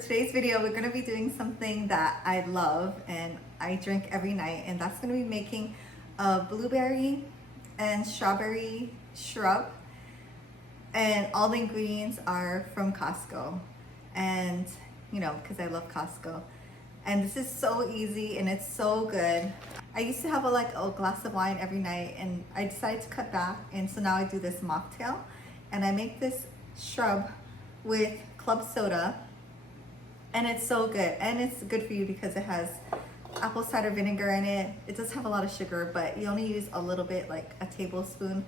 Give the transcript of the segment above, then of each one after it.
today's video, we're going to be doing something that I love and I drink every night, and that's going to be making a blueberry and strawberry shrub. And all the ingredients are from Costco, and you know, because I love Costco. And this is so easy and it's so good. I used to have a glass of wine every night, and I decided to cut back, and so now I do this mocktail, and I make this shrub with club soda, and it's so good. And it's good for you because it has apple cider vinegar in it. It does have a lot of sugar, but you only use a little bit, like a tablespoon,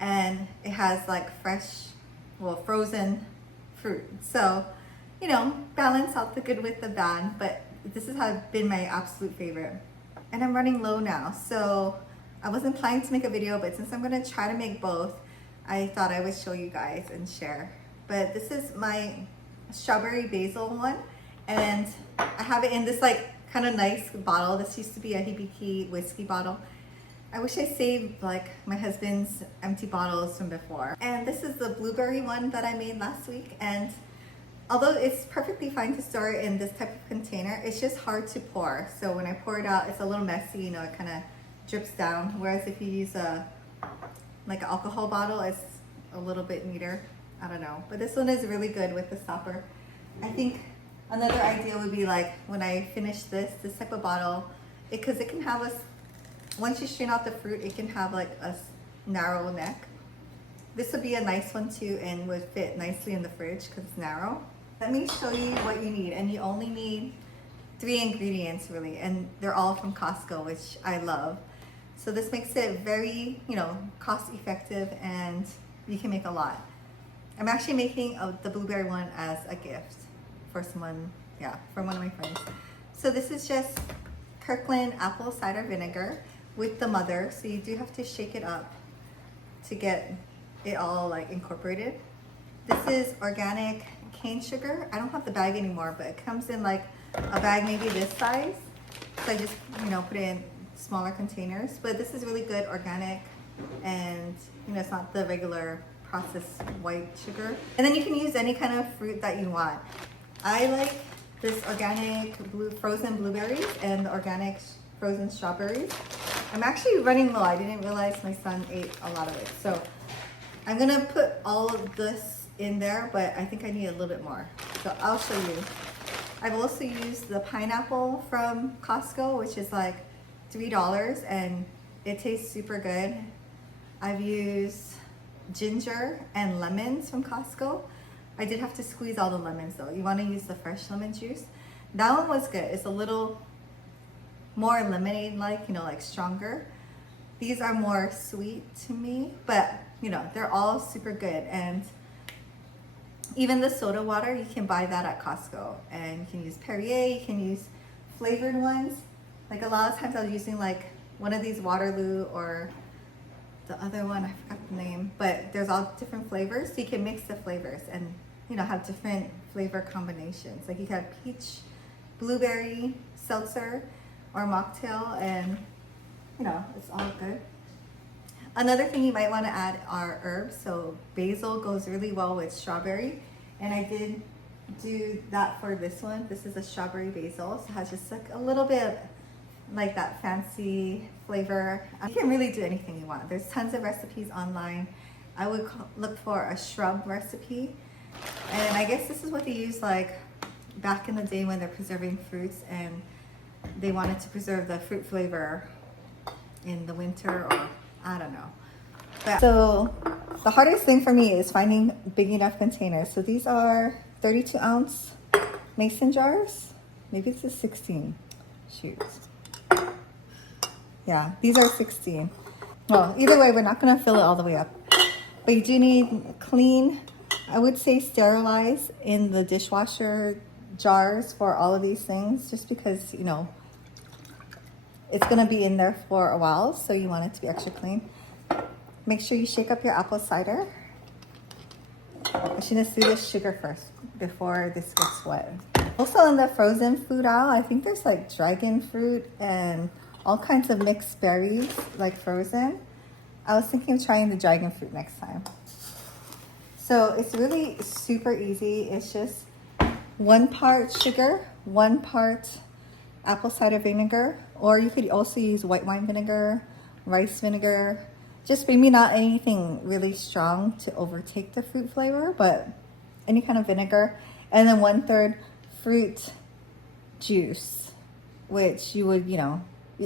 and it has like fresh, well, frozen fruit. So, you know, balance out the good with the bad, but this has been my absolute favorite. And I'm running low now, so I wasn't planning to make a video, but since I'm gonna try to make both, I thought I would show you guys and share. But this is my strawberry basil one, and I have it in this like kind of nice bottle. This used to be a Hibiki whiskey bottle. I wish I saved like my husband's empty bottles from before. And this is the blueberry one that I made last week, and although it's perfectly fine to store it in this type of container, it's just hard to pour. So when I pour it out, it's a little messy, you know, it kind of drips down. Whereas if you use like an alcohol bottle, it's a little bit neater. I don't know, but this one is really good with the stopper. I think another idea would be like when I finish this type of bottle, because it can have once you strain out the fruit, it can have like a narrow neck. This would be a nice one too, and would fit nicely in the fridge because it's narrow. Let me show you what you need, and you only need 3 ingredients really, and they're all from Costco, which I love. So this makes it very, you know, cost effective, and you can make a lot. I'm actually making the blueberry one as a gift for someone, yeah, for one of my friends. So this is just Kirkland apple cider vinegar with the mother. So you do have to shake it up to get it all like incorporated. This is organic cane sugar. I don't have the bag anymore, but it comes in like a bag maybe this size. So I just, you know, put it in smaller containers. But this is really good, organic, and you know, it's not the regular processed white sugar. And then you can use any kind of fruit that you want. I like this organic frozen blueberries and the organic frozen strawberries. I'm actually running low. I didn't realize my son ate a lot of it. So I'm gonna put all of this in there, but I think I need a little bit more. So I'll show you. I've also used the pineapple from Costco, which is like $3, and it tastes super good. I've used ginger and lemons from Costco. I did have to squeeze all the lemons though. You want to use the fresh lemon juice. That one was good. It's a little more lemonade-like, you know, like stronger. These are more sweet to me, but you know, they're all super good. And even the soda water, you can buy that at Costco, and you can use Perrier, you can use flavored ones. Like a lot of times I was using like one of these Waterloo or the other one, I forgot the name, but there's all different flavors, so you can mix the flavors and, you know, have different flavor combinations. Like you can have peach, blueberry, seltzer, or mocktail, and you know, it's all good. Another thing you might want to add are herbs. So basil goes really well with strawberry, and I did do that for this one. This is a strawberry basil, so it has just like a little bit like that fancy flavor. You can really do anything you want. There's tons of recipes online. I would look for a shrub recipe, and I guess this is what they use like back in the day when they're preserving fruits and they wanted to preserve the fruit flavor in the winter, or I don't know. But so the hardest thing for me is finding big enough containers. So these are 32-ounce mason jars. Maybe this is 16. Shoot. Yeah, these are 16. Well, either way, we're not gonna fill it all the way up. But you do need clean, I would say sterilize in the dishwasher jars for all of these things, just because, you know, it's gonna be in there for a while, so you want it to be extra clean. Make sure you shake up your apple cider. I should just do the sugar first before this gets wet. Also in the frozen food aisle, I think there's like dragon fruit and all kinds of mixed berries, like frozen. I was thinking of trying the dragon fruit next time. So it's really super easy. It's just 1 part sugar, 1 part apple cider vinegar, or you could also use white wine vinegar, rice vinegar, just maybe not anything really strong to overtake the fruit flavor, but any kind of vinegar. And then 1/3 fruit juice, which you would,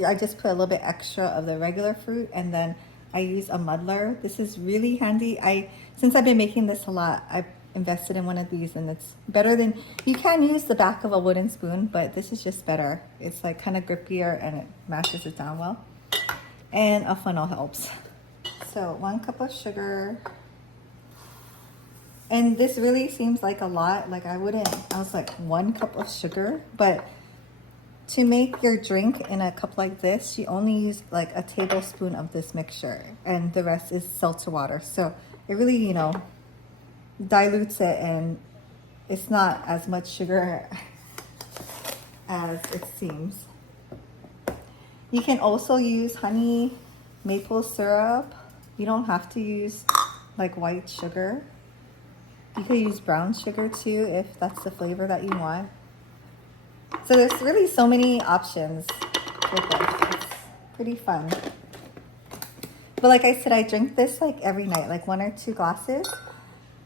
I just put a little bit extra of the regular fruit, and then I use a muddler. This is really handy. Since I've been making this a lot, I've invested in one of these, and it's better than, you can use the back of a wooden spoon, but this is just better. It's like kind of grippier and it mashes it down well. And a funnel helps. So 1 cup of sugar. And this really seems like a lot. Like I was like 1 cup of sugar, but to make your drink in a cup like this, you only use like a tablespoon of this mixture, and the rest is seltzer water. So it really, dilutes it, and it's not as much sugar as it seems. You can also use honey, maple syrup. You don't have to use like white sugar. You could use brown sugar too if that's the flavor that you want. So there's really so many options with this. It's pretty fun. But like I said, I drink this like every night, like 1 or 2 glasses.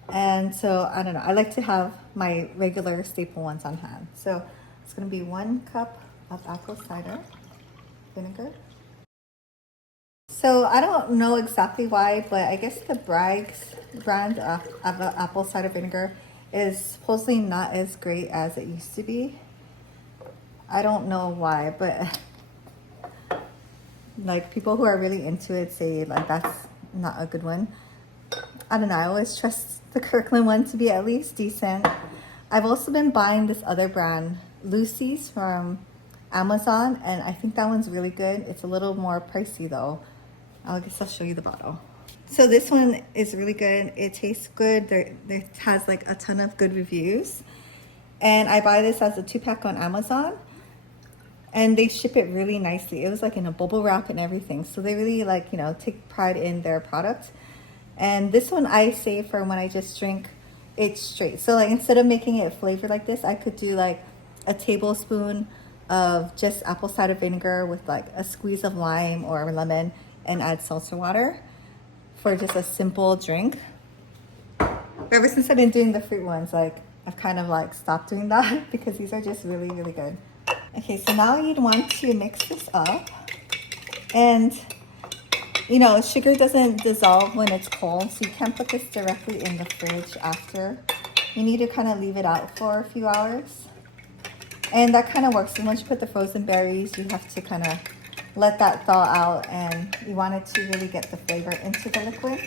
And so, I don't know, I like to have my regular staple ones on hand. So it's going to be 1 cup of apple cider vinegar. So I don't know exactly why, but I guess the Bragg's brand of apple cider vinegar is supposedly not as great as it used to be. I don't know why, but like people who are really into it say like that's not a good one. I don't know, I always trust the Kirkland one to be at least decent. I've also been buying this other brand, Lucy's, from Amazon, and I think that one's really good. It's a little more pricey though. I guess I'll show you the bottle. So this one is really good. It tastes good. It has like a ton of good reviews. And I buy this as a 2-pack on Amazon. And they ship it really nicely. It was like in a bubble wrap and everything. So they really like, take pride in their product. And this one I save for when I just drink it straight. So like instead of making it flavored like this, I could do like a tablespoon of just apple cider vinegar with like a squeeze of lime or lemon and add seltzer water for just a simple drink. But ever since I've been doing the fruit ones, like I've kind of like stopped doing that because these are just really, really good. Okay, so now you'd want to mix this up. And, sugar doesn't dissolve when it's cold, so you can't put this directly in the fridge after. You need to kind of leave it out for a few hours. And that kind of works. So once you put the frozen berries, you have to kind of let that thaw out, and you want it to really get the flavor into the liquid.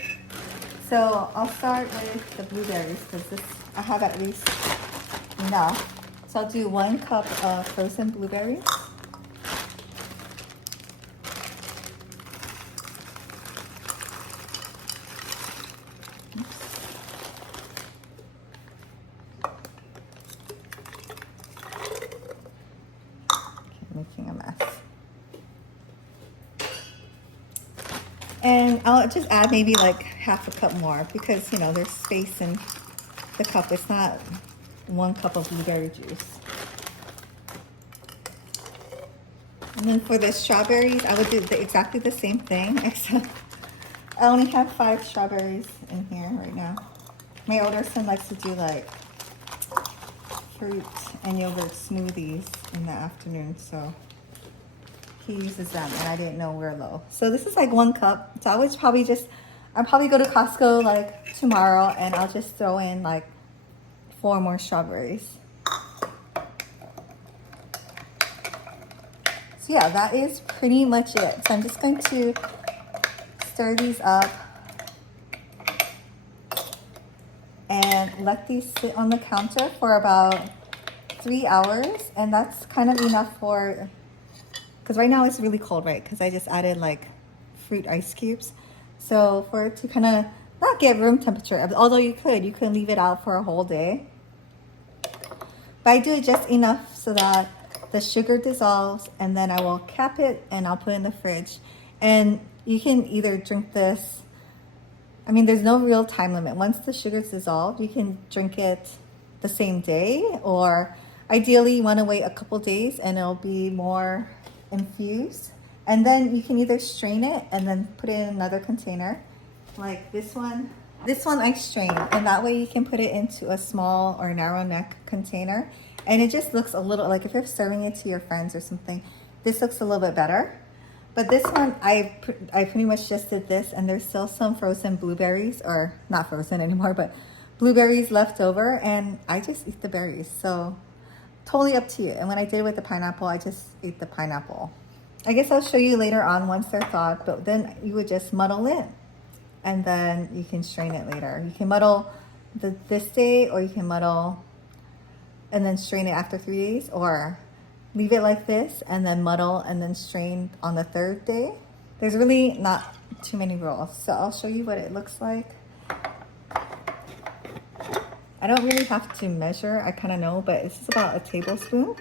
So I'll start with the blueberries because I have at least enough. So I'll do 1 cup of frozen blueberries. Making a mess. And I'll just add maybe like half a cup more because, there's space in the cup. It's not 1 cup of blueberry juice. And then for the strawberries, I would do exactly the same thing, except I only have 5 strawberries in here right now. My older son likes to do like fruit and yogurt smoothies in the afternoon, so he uses them, and I didn't know we're low. So this is like 1 cup. So I'll probably go to Costco like tomorrow, and I'll just throw in like 4 more strawberries. So yeah, that is pretty much it. So I'm just going to stir these up and let these sit on the counter for about 3 hours. And that's kind of enough because right now it's really cold, right? Because I just added like fruit ice cubes. So for it to kind of not get room temperature, although you could leave it out for a whole day. But I do it just enough so that the sugar dissolves, and then I will cap it and I'll put it in the fridge. And you can either drink this, there's no real time limit. Once the sugar's dissolved, you can drink it the same day, or ideally you want to wait a couple days and it'll be more infused. And then you can either strain it and then put it in another container, like this one. This one I strain, and that way you can put it into a small or narrow neck container, and it just looks a little, like if you're serving it to your friends or something, this looks a little bit better. But this one, I pretty much just did this, and there's still some frozen blueberries, or not frozen anymore, but blueberries left over, and I just eat the berries. So totally up to you. And when I did it with the pineapple, I just ate the pineapple. I guess I'll show you later on once they're thawed, but then you would just muddle it, and then you can strain it later. You can muddle this day, or you can muddle and then strain it after 3 days, or leave it like this and then muddle and then strain on the 3rd day. There's really not too many rules, so I'll show you what it looks like. I don't really have to measure, I kind of know, but this is about a tablespoon.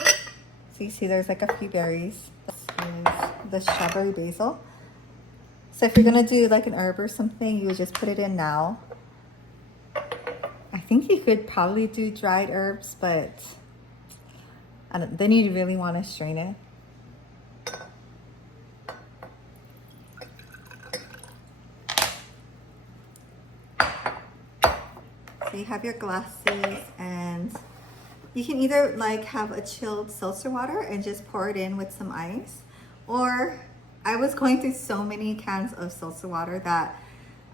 So you see there's like a few berries. This is the strawberry basil. So if you're gonna do like an herb or something, you would just put it in now. I think you could probably do dried herbs, but then you really want to strain it. So you have your glasses, and you can either like have a chilled seltzer water and just pour it in with some ice, or I was going through so many cans of seltzer water that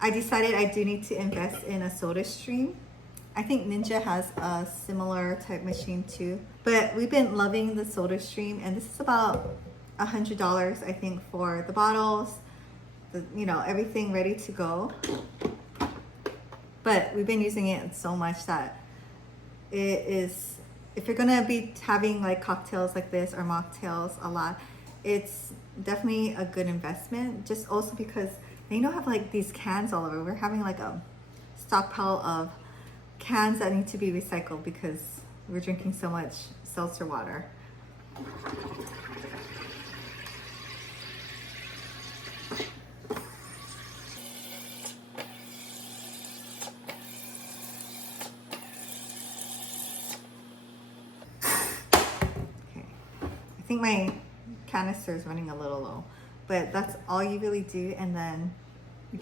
I decided I do need to invest in a soda stream. I think Ninja has a similar type machine too, but we've been loving the soda stream, and this is about $100 I think for the bottles, you know, everything ready to go. But we've been using it so much that it is, if you're gonna be having like cocktails like this or mocktails a lot, it's definitely a good investment. Just also because they don't have like these cans all over. We're having like a stockpile of cans that need to be recycled because we're drinking so much seltzer water. Okay, I think my canister is running a little low, but that's all you really do. And then try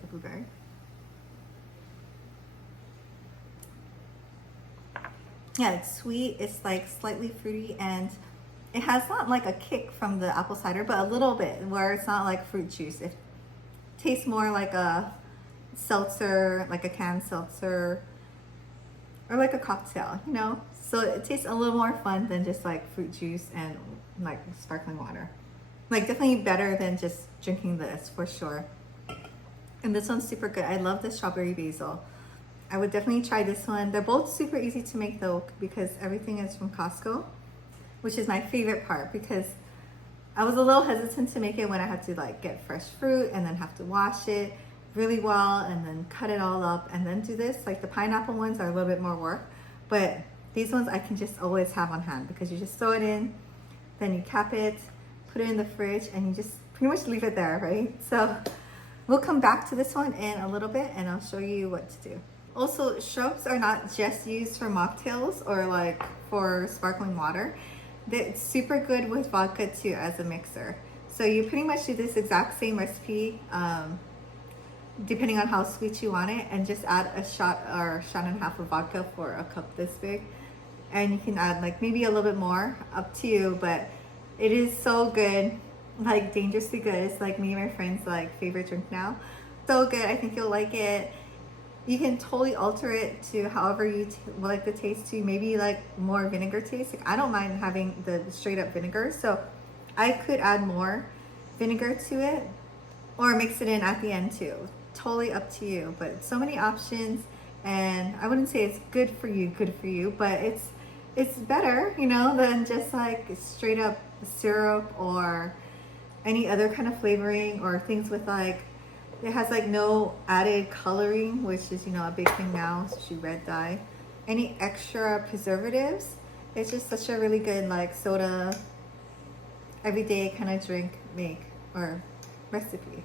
the blueberry. Yeah, it's sweet, it's like slightly fruity, and it has not like a kick from the apple cider, but a little bit, where it's not like fruit juice. It tastes more like a seltzer, like a canned seltzer, or like a cocktail, you know? So it tastes a little more fun than just like fruit juice and like sparkling water. Like definitely better than just drinking this for sure. And this one's super good. I love the strawberry basil. I would definitely try this one. They're both super easy to make though, because everything is from Costco, which is my favorite part, because I was a little hesitant to make it when I had to like get fresh fruit and then have to wash it really well and then cut it all up and then do this. Like the pineapple ones are a little bit more work, but these ones I can just always have on hand, because you just throw it in, then you cap it, put it in the fridge, and you just pretty much leave it there, right? So we'll come back to this one in a little bit and I'll show you what to do. Also, shrubs are not just used for mocktails or like for sparkling water. It's super good with vodka too as a mixer. So you pretty much do this exact same recipe, depending on how sweet you want it, and just add a shot or a shot and a half of vodka for a cup this big. And you can add like maybe a little bit more, up to you, but it is so good, like dangerously good. It's like me and my friends' like favorite drink now. So good, I think you'll like it. You can totally alter it to however you like the taste to, maybe like more vinegar taste. Like I don't mind having the straight up vinegar, so I could add more vinegar to it or mix it in at the end too. Totally up to you, but so many options. And I wouldn't say it's good for you, but it's better, you know, than just like straight up syrup or any other kind of flavoring, or things with like, it has like no added coloring, which is, you know, a big thing now, especially red dye. Any extra preservatives. It's just such a really good like soda. everyday kind of drink make or recipe.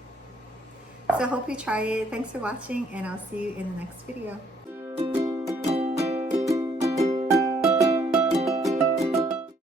So I hope you try it. Thanks for watching, and I'll see you in the next video.